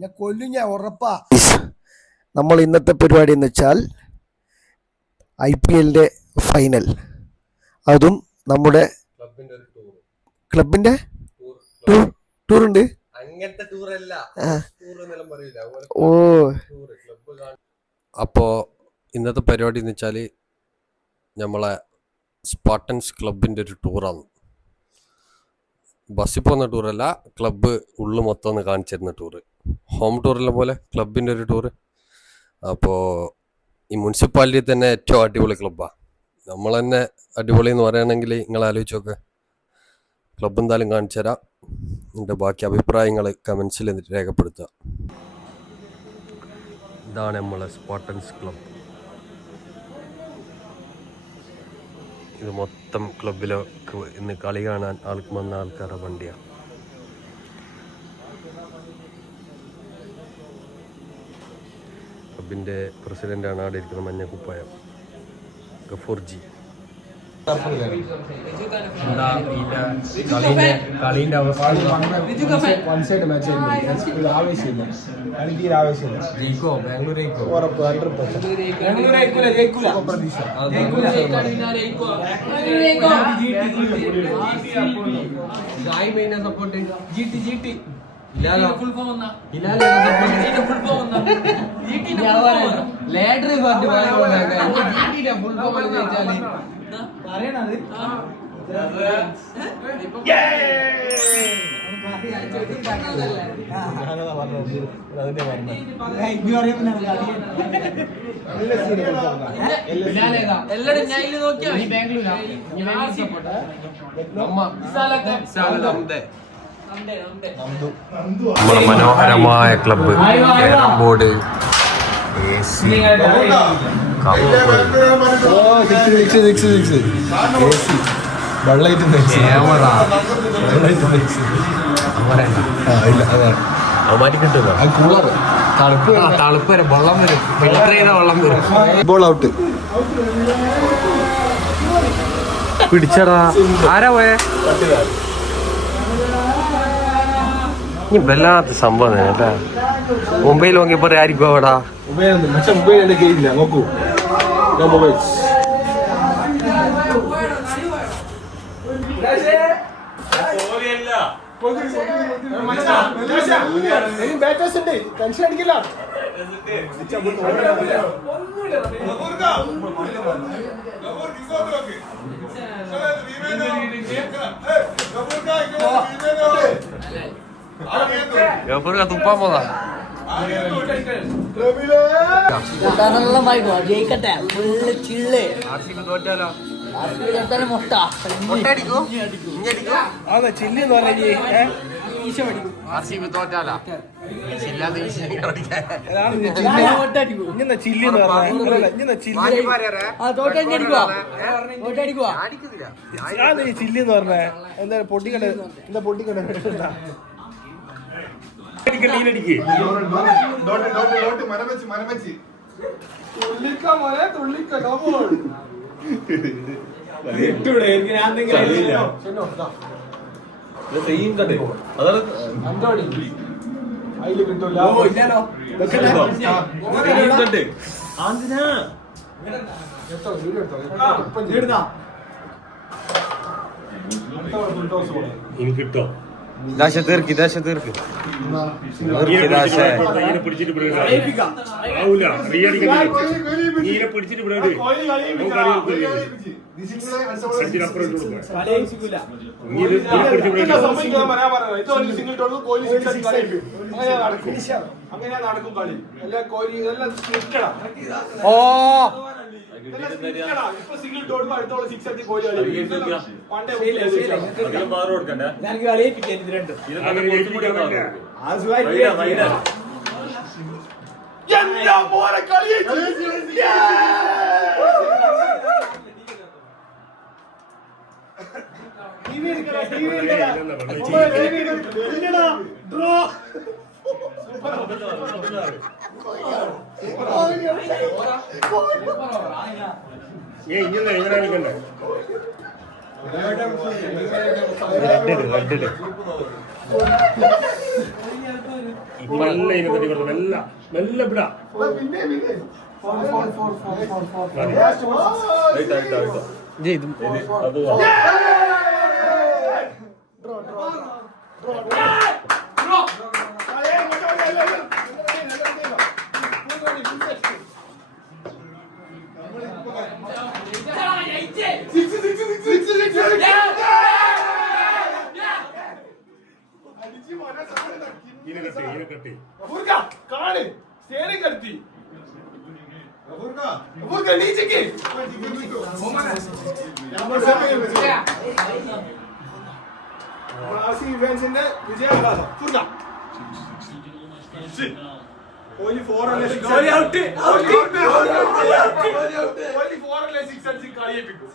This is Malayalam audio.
ഞാൻ കൊല്ലും, ഞാൻ ഉറപ്പാ. നമ്മൾ ഇന്നത്തെ പരിപാടി എന്ന് വെച്ചാൽ IPL ഫൈനൽ, അതും നമ്മുടെ ക്ലബിന്റെ ടൂറുണ്ട്. ഓ, അപ്പോൾ ഇന്നത്തെ പരിപാടി എന്ന് വെച്ചാൽ നമ്മളെ സ്പാർട്ടൻസ് ക്ലബിൻ്റെ ഒരു ടൂറാണ്. ബസ്സിൽ പോകുന്ന ടൂറല്ല, ക്ലബ്ബ് ഉള്ളു മൊത്തം ഒന്ന് കാണിച്ചിരുന്ന ടൂറ്. ഹോം ടൂറെല്ലാം പോലെ ക്ലബിൻ്റെ ഒരു ടൂറ്. അപ്പോൾ ഈ മുനിസിപ്പാലിറ്റി തന്നെ ഏറ്റവും അടിപൊളി ക്ലബ്ബാണ്. നമ്മൾ തന്നെ അടിപൊളി എന്ന് പറയുകയാണെങ്കിൽ നിങ്ങൾ ആലോചിച്ച് നോക്ക്. ക്ലബ്ബ് എന്തായാലും കാണിച്ചു തരാം. എൻ്റെ ബാക്കി അഭിപ്രായങ്ങൾ കമൻസിൽ രേഖപ്പെടുത്തുക. ഇതാണ് നമ്മളെ സ്പാർട്ടൻസ് ക്ലബ്ബ്. ഇത് മൊത്തം ക്ലബിലൊക്കെ ഇന്ന് കളി കാണാൻ വന്ന ആൾക്കാരുടെ വണ്ടിയാണ്. ക്ലബിൻ്റെ പ്രസിഡൻ്റാണ് അവിടെ ഇരിക്കുന്ന മഞ്ഞക്കുപ്പായം, ഗഫൂർജി. കളീൻ്റെ അവസ്ഥ ജയിക്കോ? ബാംഗ്ലൂർ നമ്മളെ മനോഹരമായ ക്ലബ്ബ്, ക്യാരം ബോർഡ്, AC, തണുപ്പ് വരും, വെള്ളം വരും, ഫിൽറ്റർ ചെയ്ത വെള്ളം വരും. ബോൾ ഔട്ട് പിടിച്ചടാ. ആരാ പോയെ? വല്ലാത്ത സംഭവം അല്ലേ. മുംബൈയിൽ നോക്കിയപ്പോ ആയിരിക്കും അവിടെ. നോക്കൂ, ടെൻഷൻ അടിക്കില്ല. തുപ്പാൻ പോതാ. ജയിക്കട്ടെ, ഫുള്ള് ചില്ല്. മുട്ട ചില്ലി എന്ന് പറഞ്ഞ ചില്ലി എന്ന് പറഞ്ഞ എന്താ പൊട്ടിക്കണ്ട, എന്താ പൊട്ടിക്കണ്ട. കിട്ടോ? ദാശ തീർക്ക് അങ്ങനെ നടക്കും കളി. എല്ലാ കോഹ്ലി എല്ലാം ഇപ്പൊ സിംഗിൾ ടോടുമ്പോ അടുത്തോളം 6 അടി കോഹ്ലി പണ്ടേ മെല്ലെ ഇതിനെ തട്ടി കൊടുത്തു. മെല്ലെ വിടാ. ഇതിനെ കെട്ടി കാണ് സ്റ്റേറിംഗ് കടത്തി നീച്ചക്ക് ഫാൻസിന്റെ വിജയാഘാതം കോഹ്ലി 4 അല്ലേ 6 അടിച്ച് കളിയേപ്പിക്കും.